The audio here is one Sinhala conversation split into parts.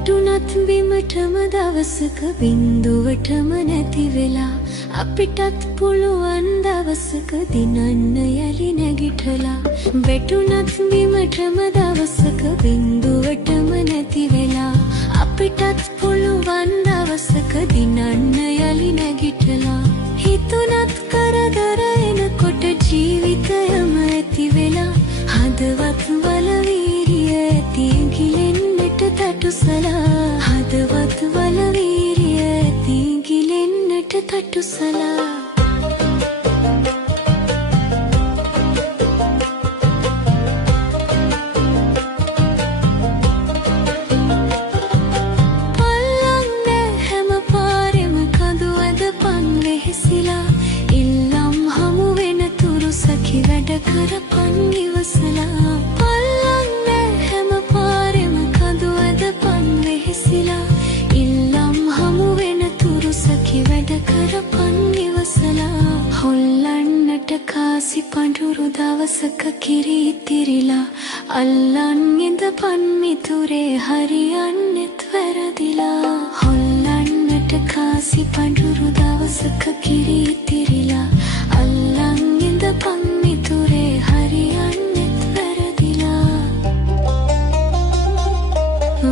වැටුණත් බිමටම දවසක බින්දුවටම නැති වෙලා අපිටත් පුළුවන් දවසක දිනන්න යලි නැගිටලා වැටුණත් බිමටම දවසක බින්දුවටම නැති වෙලා අපිටත් පුළුවන් දවසක දිනන්න යලි නැගිටලා හිතුණත් කරදර එනකොට ජීවිතයම ඇති වෙලා හදවත් වල වීරිය ඇති ගිලෙන්නට තටුසලා හදවත් වල වීරිය ඇති ගිලෙන්නට තටුසලා කරපන් ඉවසලා පල්ලන්න හැම පාරෙම කඳු ඇද පන් වෙහෙසිලා ඉල්ලම් හමු වෙන තුරු සකි වැඩ කරපන් ඉවසලා හොල්ලන්නට කාසි පඳුරු දවසක කිරි ඉතිරිලා අල්ලන් ඉඳපන් මිතුරේ හරියන්නෙත් වැරදිලා හොල්ලන්නට කාසි පඳුරු දවසක කිරි ඉතිරිලා අල්ලන් ඉඳපන් මිතුරේ හරියන්නෙත් වැරදිලා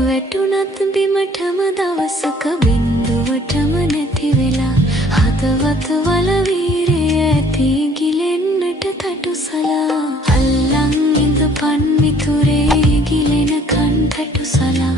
වැටුණත් බිමටම දවසක බින්දුවටම නැති වෙලා හදවත වල වීරිය ඇති ගිලෙන්නට තටුසලා අල්ලන් ඉඳපන් මිතුරේ ගිලෙනකන් තටුසලා